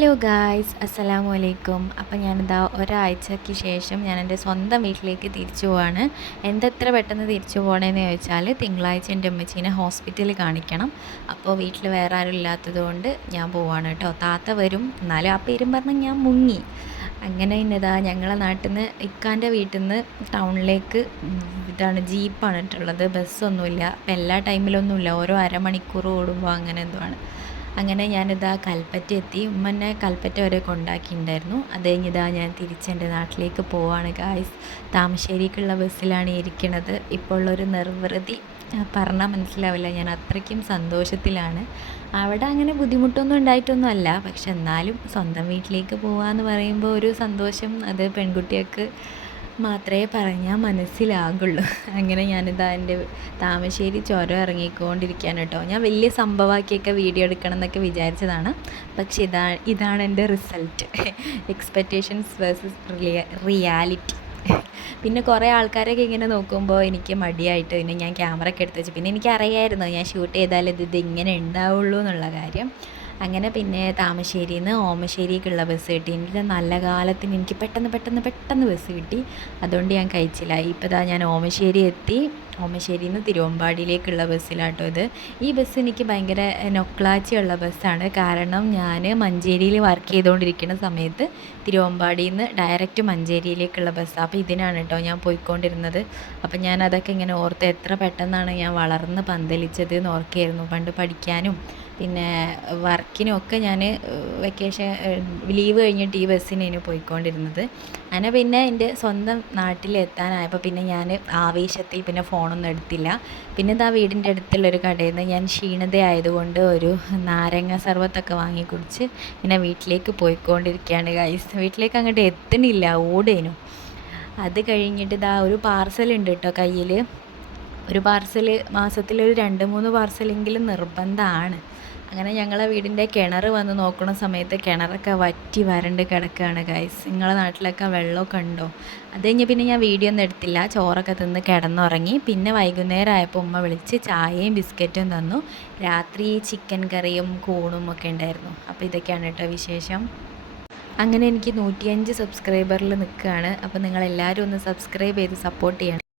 Hello guys, അസ്സലാമു അലൈക്കും. അപ്പോൾ ഞാനിതാ ഒരാഴ്ചയ്ക്ക് ശേഷം ഞാൻ എൻ്റെ സ്വന്തം വീട്ടിലേക്ക് തിരിച്ചു പോവാണ്. എന്തെത്ര പെട്ടെന്ന് തിരിച്ചു പോകണമെന്ന് ചോദിച്ചാൽ തിങ്കളാഴ്ച എൻ്റെ അമ്മച്ചീനെ ഹോസ്പിറ്റലിൽ കാണിക്കണം. അപ്പോൾ വീട്ടിൽ വേറെ ആരും ഇല്ലാത്തത് കൊണ്ട് ഞാൻ പോവാണ് കേട്ടോ. താത്ത വരും, എന്നാലും ആ പേരും പറഞ്ഞ് ഞാൻ മുങ്ങി. അങ്ങനെ ഇന്നതാ ഞങ്ങളെ നാട്ടിൽ നിന്ന് ഇക്കാൻ്റെ വീട്ടിൽ നിന്ന് ടൗണിലേക്ക് ജീപ്പാണ് ഇട്ടുള്ളത്, ബസ്സൊന്നുമില്ല. അപ്പം എല്ലാ ടൈമിലൊന്നുമില്ല, ഓരോ അരമണിക്കൂർ ഓടുമ്പോൾ അങ്ങനെ എന്തോ ആണ്. അങ്ങനെ ഞാനിതാ കൽപ്പറ്റ എത്തി. ഉമ്മ എന്നെ കൽപ്പറ്റ വരെ കൊണ്ടാക്കിയിട്ടുണ്ടായിരുന്നു. അത് കഴിഞ്ഞിതാ ഞാൻ തിരിച്ചെൻ്റെ നാട്ടിലേക്ക് പോവാണ് ഗായ്സ്. താമശ്ശേരിക്കുള്ള ബസ്സിലാണ് ഇരിക്കുന്നത്. ഇപ്പോൾ ഉള്ളൊരു നിർവൃതി പറഞ്ഞാൽ മനസ്സിലാവില്ല, ഞാൻ അത്രയ്ക്കും സന്തോഷത്തിലാണ്. അവിടെ അങ്ങനെ ബുദ്ധിമുട്ടൊന്നും ഉണ്ടായിട്ടൊന്നും അല്ല, പക്ഷെ എന്നാലും സ്വന്തം വീട്ടിലേക്ക് പോകാമെന്ന് പറയുമ്പോൾ ഒരു സന്തോഷം അത് പെൺകുട്ടികൾക്ക് മാത്രമേ പറഞ്ഞാൽ മനസ്സിലാകുള്ളൂ. അങ്ങനെ ഞാനിതാ എൻ്റെ താമശ്ശേരി ചുരം ഇറങ്ങിക്കൊണ്ടിരിക്കുകയാണ് കേട്ടോ. ഞാൻ വലിയ സംഭവമാക്കിയൊക്കെ വീഡിയോ എടുക്കണം എന്നൊക്കെ വിചാരിച്ചതാണ്, പക്ഷെ ഇതാണ് എൻ്റെ റിസൾട്ട്. Expectations versus reality. പിന്നെ കുറേ ആൾക്കാരൊക്കെ ഇങ്ങനെ നോക്കുമ്പോൾ എനിക്ക് മടിയായിട്ട് പിന്നെ ഞാൻ ക്യാമറ ഒക്കെ എടുത്ത് വെച്ചു. പിന്നെ എനിക്കറിയായിരുന്നു ഞാൻ ഷൂട്ട് ചെയ്താൽ ഇത് ഇങ്ങനെ ഉണ്ടാവുള്ളൂ എന്നുള്ള കാര്യം. അങ്ങനെ പിന്നെ താമശ്ശേരിയിൽ നിന്ന് ഓമശ്ശേരിക്കുള്ള ബസ് കിട്ടി. എൻ്റെ നല്ല കാലത്തിന് എനിക്ക് പെട്ടെന്ന് ബസ് കിട്ടി. അതുകൊണ്ട് ഞാൻ കഴിച്ചില്ല. ഇപ്പോൾ ഇതാ ഞാൻ ഓമശ്ശേരി എത്തി. ഓമശ്ശേരിയിൽ നിന്ന് തിരുവമ്പാടിയിലേക്കുള്ള ബസ്സിലാട്ടോ ഇത്. ഈ ബസ് എനിക്ക് ഭയങ്കര നൊക്ലാച്ചിയുള്ള ബസ്സാണ്. കാരണം ഞാൻ മഞ്ചേരിയിൽ വർക്ക് ചെയ്തുകൊണ്ടിരിക്കുന്ന സമയത്ത് തിരുവമ്പാടിയിൽ നിന്ന് ഡയറക്റ്റ് മഞ്ചേരിയിലേക്കുള്ള ബസ്സാണ്. അപ്പോൾ ഇതിനാണ് കേട്ടോ ഞാൻ പോയിക്കൊണ്ടിരുന്നത്. അപ്പോൾ ഞാൻ അതൊക്കെ ഇങ്ങനെ ഓർത്ത് എത്ര പെട്ടെന്നാണ് ഞാൻ വളർന്ന് പന്തലിച്ചത് എന്ന് ഓർക്കുകയായിരുന്നു. പണ്ട് പഠിക്കാനും പിന്നെ വർക്കിനുമൊക്കെ ഞാൻ വെക്കേഷൻ ലീവ് കഴിഞ്ഞിട്ട് ഈ ബസ്സിനാണ് പോയിക്കൊണ്ടിരുന്നത്. അങ്ങനെ പിന്നെ എൻ്റെ സ്വന്തം നാട്ടിലെത്താനായപ്പോൾ പിന്നെ ഞാൻ ആവേശത്തിൽ പിന്നെ ഫോണൊന്നും എടുത്തില്ല. പിന്നെ ഇതാ വീടിൻ്റെ അടുത്തുള്ളൊരു കടയിൽ നിന്ന് ഞാൻ ക്ഷീണിതയായതുകൊണ്ട് ഒരു നാരങ്ങ സർബത്തൊക്കെ വാങ്ങി കുടിച്ച് പിന്നെ വീട്ടിലേക്ക് പോയിക്കൊണ്ടിരിക്കുകയാണ് ഗൈസ്. വീട്ടിലേക്ക് അങ്ങോട്ട് എത്തണില്ല, ഓടേനു. അത് കഴിഞ്ഞിട്ട് ഇതാ ഒരു പാർസലുണ്ട് കേട്ടോ കയ്യിൽ. ഒരു പാർസൽ മാസത്തിലൊരു 2-3 പാർസലെങ്കിലും നിർബന്ധമാണ്. അങ്ങനെ ഞങ്ങളെ വീടിൻ്റെ കിണർ വന്ന് നോക്കുന്ന സമയത്ത് കിണറൊക്കെ വറ്റി വരണ്ട് കിടക്കുകയാണ് ഗൈസ്. നിങ്ങളെ നാട്ടിലൊക്കെ വെള്ളമൊക്കെ ഉണ്ടോ? അത് കഴിഞ്ഞ് പിന്നെ ഞാൻ വീഡിയോ ഒന്നും എടുത്തില്ല, ചോറൊക്കെ തിന്ന് കിടന്നുറങ്ങി. പിന്നെ വൈകുന്നേരം ആയപ്പോൾ ഉമ്മ വിളിച്ച് ചായയും ബിസ്ക്കറ്റും തന്നു. രാത്രി ചിക്കൻ കറിയും കൂണും ഒക്കെ ഉണ്ടായിരുന്നു. അപ്പോൾ ഇതൊക്കെയാണ് കേട്ടോ വിശേഷം. അങ്ങനെ എനിക്ക് 105 സബ്സ്ക്രൈബറിൽ നിൽക്കുകയാണ്. അപ്പോൾ നിങ്ങളെല്ലാവരും ഒന്ന് സബ്സ്ക്രൈബ് ചെയ്ത് സപ്പോർട്ട് ചെയ്യണം.